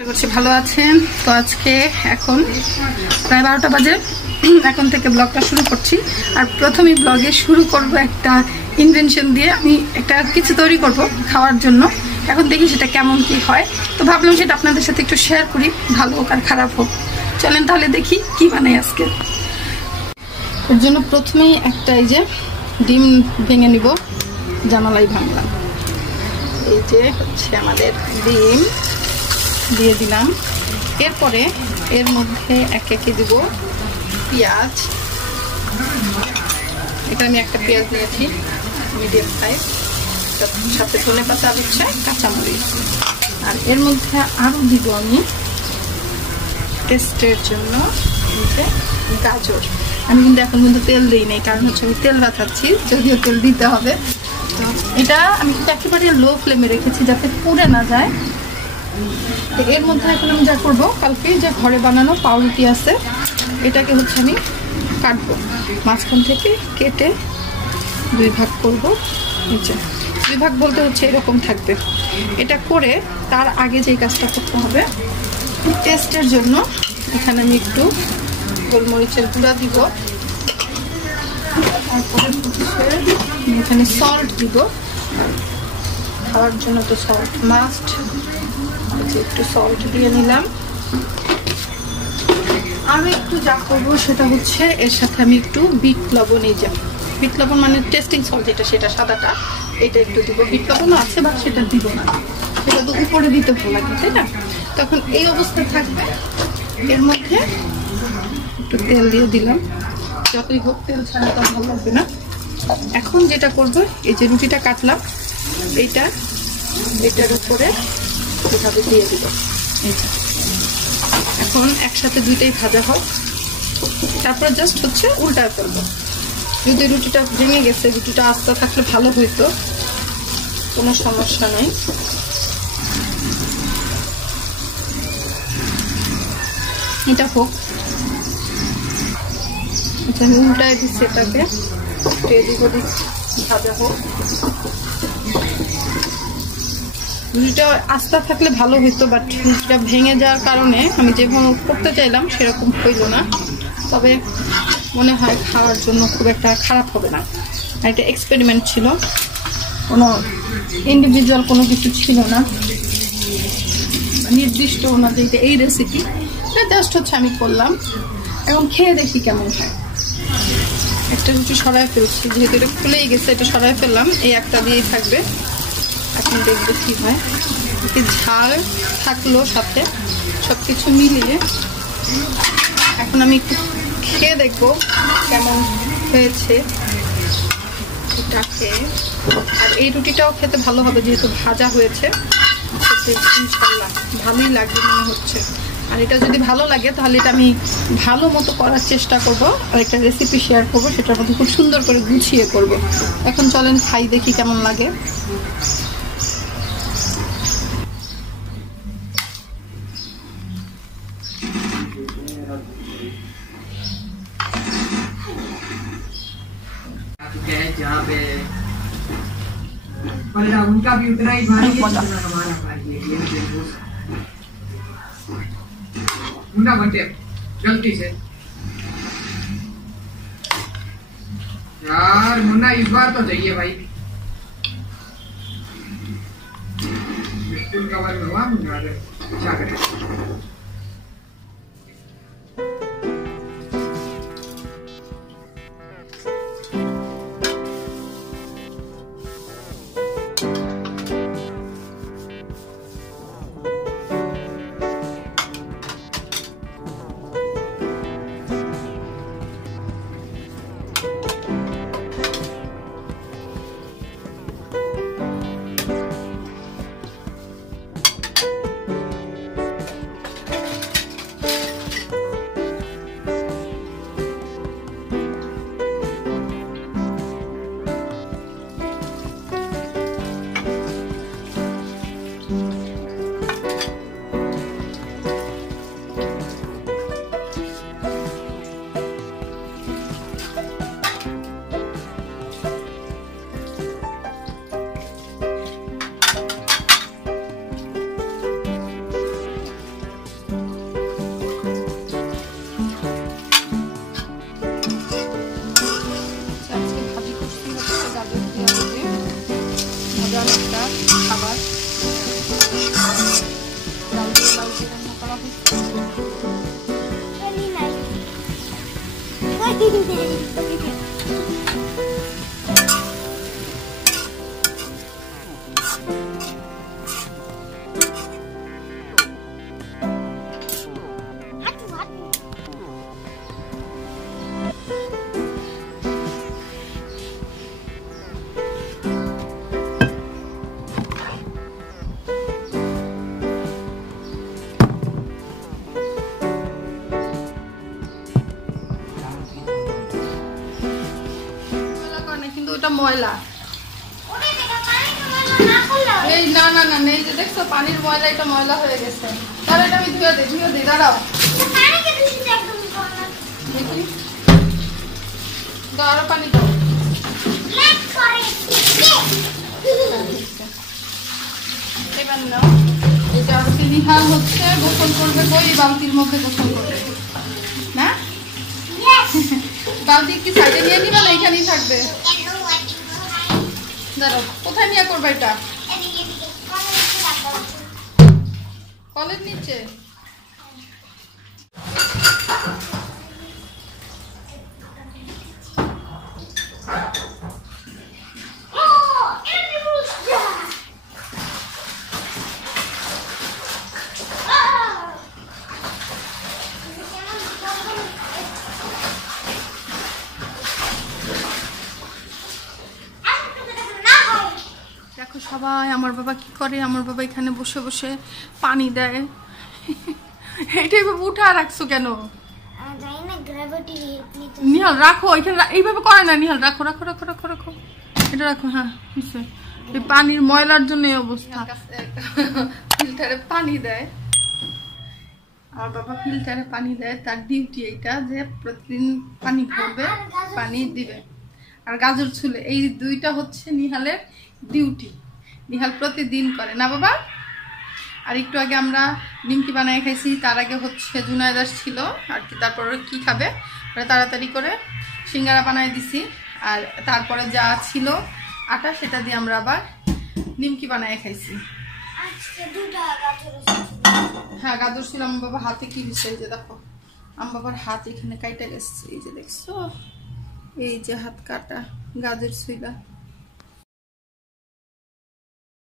আশা করছি ভালো আছেন। তো আজকে এখন প্রায় 12টা বাজে। এখন থেকে ব্লগটা শুরু করছি। আর প্রথমেই ব্লগে শুরু করব একটা ইনভেনশন দিয়ে। আমি একটা কিছু তৈরি করব খাওয়ার জন্য। এখন দেখি সেটা কেমন কি হয়। তো ভাবলাম সেটা আপনাদের সাথে একটু শেয়ার করি, ভালো হোক আর খারাপ হোক। চলেন তাহলে দেখি কি বানাই আজকে। এর জন্য প্রথমেই একটা এই যে ডিম ভেঙে নিব, জানালাই ভাঙলাম। এই যে হচ্ছে আমাদের ডিম দিয়ে দিলাম। এরপরে এর মধ্যে এক একে দিব পেঁয়াজ। এখানে আমি একটা পেঁয়াজ নিয়েছি মিডিয়াম সাইজ, সাথে ধনে পাতা দিচ্ছে, কাঁচামরিচ। আর এর মধ্যে আরও দিব আমি টেস্টের জন্য গাজর। আমি কিন্তু এখন কিন্তু তেল দিই নাই, কারণ হচ্ছে আমি তেল বাঁচাচ্ছি, যদিও তেল দিতে হবে। তো এটা আমি কিন্তু একেবারে লো ফ্লেমে রেখেছি যাতে পুড়ে না যায়। তো এর মধ্যে এখন আমি যা করবো, কালকে যে ঘরে বানানো পাউরুটি আছে এটাকে হচ্ছে আমি কাটবো, মাঝখান থেকে কেটে 2 ভাগ করবো। নিচে 2 ভাগ বলতে হচ্ছে এরকম থাকবে। এটা করে তার আগে যে কাজটা করতে হবে টেস্টের জন্য, এখানে আমি একটু গোলমরিচের গুঁড়া দিব। তারপরে এখানে সল্ট দিব, খাওয়ার জন্য তো সল্ট মাস্ট। একটু সল্ট দিয়ে নিলাম। আমি একটু যা করবো সেটা হচ্ছে এর সাথে আমি একটু বিট লবণ, এই যে বিট লবণ মানে টেস্টিং সল্ট যেটা, সেটা সাদাটা, এটা একটু দিব। বিট লবণও আছে বা সেটা দিব না, সেটা তো উপরে দিতে ভালো লাগে, তাই না? তখন এই অবস্থায় থাকবে। এর মধ্যে একটু তেল দিয়ে দিলাম, যতই হোক তেল ছাড়া তো ভালো লাগবে না। এখন যেটা করবো, এই যে রুটিটা কাটলাম এটার উপরে এভাবে দিয়ে দিব। এখন একসাথে দুইটাই ভাজা হোক, তারপরে জাস্ট হচ্ছে উল্টায় ফেলবো। যদি রুটিটা ভেঙে গেছে, রুটিটা আস্তে থাকলে ভালো হইতো, কোনো সমস্যা নেই। এটা হোক, আমি উল্টায় দিচ্ছি এটাকে, এদিক ওদিক ভাজা হোক। রুটিটা আস্তে থাকলে ভালো হইতো, বাট রুটিটা ভেঙে যাওয়ার কারণে আমি যেভাবে করতে চাইলাম সেরকম হইল না। তবে মনে হয় খাওয়ার জন্য খুব একটা খারাপ হবে না। আর এটা এক্সপেরিমেন্ট ছিল, কোনো ইন্ডিভিজুয়াল কোনো কিছু ছিল না, নির্দিষ্ট না যে এটা এই রেসিপি। এটা জাস্ট হচ্ছে আমি করলাম। এখন খেয়ে দেখি কেমন হয়। একটা রুটি সরাই ফেলছি, যেহেতু এটা খুলেই গেছে, এটা সরাই ফেললাম। এই একটা দিয়েই থাকবে। এখন দেখবো কি হয়। ঝাল থাকলো সাথে, সব কিছু মিলিয়ে। এখন আমি একটু খেয়ে দেখবো কেমন হয়েছে এটাকে। আর এই রুটিটাও খেতে ভালো হবে, যেহেতু ভাজা হয়েছে। ইনশাল্লাহ ভালোই লাগবে মনে হচ্ছে। আর এটা যদি ভালো লাগে তাহলে এটা আমি ভালো মতো করার চেষ্টা করব, আর একটা রেসিপি শেয়ার করবো, সেটার মধ্যে খুব সুন্দর করে গুছিয়ে করব। এখন চলেন খাই, দেখি কেমন লাগে। उनका भी उतना ही भारी है जितना हमारा भारी है। उनका बच्चे गलती से यार, मुन्ना इस बार तो चाहिए भाई। बिल्कुल कवर हुआ मुन्ना, अच्छा करे। ময়লা এই না না না নেই যে দেখছো পানির ময়লা, এটা ময়লা হয়ে গেছে। তাহলে এটা আমি ধুয়ে দিই দাঁড়াও দেখি, দাও আরো পানি দাও। এবার নাও, এটা হচ্ছে নিহাল হচ্ছে গোসল করবে, ওই বালতির মধ্যে গোসল করবে না? বালতি কি সাইডে নিয়ে নিবা না এখানেই থাকবে? দাঁড়াও, কোথায় নিয়ে করবে এটা? কলের নিচে। দেখো সবাই আমার বাবা কি করে, আমার বাবা এখানে বসে বসে পানি দেয়। এইটা এইভাবে উঠা রাখছো কেন? নিহাল রাখো এখানে, এইভাবে করে না নিহাল, রাখো রাখো রাখো রাখো রাখো, এটা রাখো। হ্যাঁ এই পানির ময়লার জন্য এই অবস্থা। ফিল্টারে পানি দেয় আমার বাবা, ফিল্টারে পানি দেয়, তার ডিউটি এইটা যে প্রতিদিন পানি ভরবে, পানি দিবে আর গাজর ছুলে, এই দুইটা হচ্ছে নিহালের ডিউটি। নিহাল প্রতিদিন করে না বাবা? আর একটু আগে আমরা নিমকি বানাই খাইছি, তার আগে হচ্ছে জুনায়দাস ছিল আর কি, তারপর কি খাবে তাড়াতাড়ি করে সিঙ্গারা বানাই দিছি, আর তারপরে যা ছিল আটা সেটা দিয়ে আমরা আবার নিমকি বানাই খাইছি। হ্যাঁ গাজর ছিল। আমার বাবা হাতে কি দিচ্ছে, এই যে দেখো আমার বাবার হাত এখানে কাইটা গেছে, এই যে দেখছো, এই যে হাত কাটা গাজর ছিল।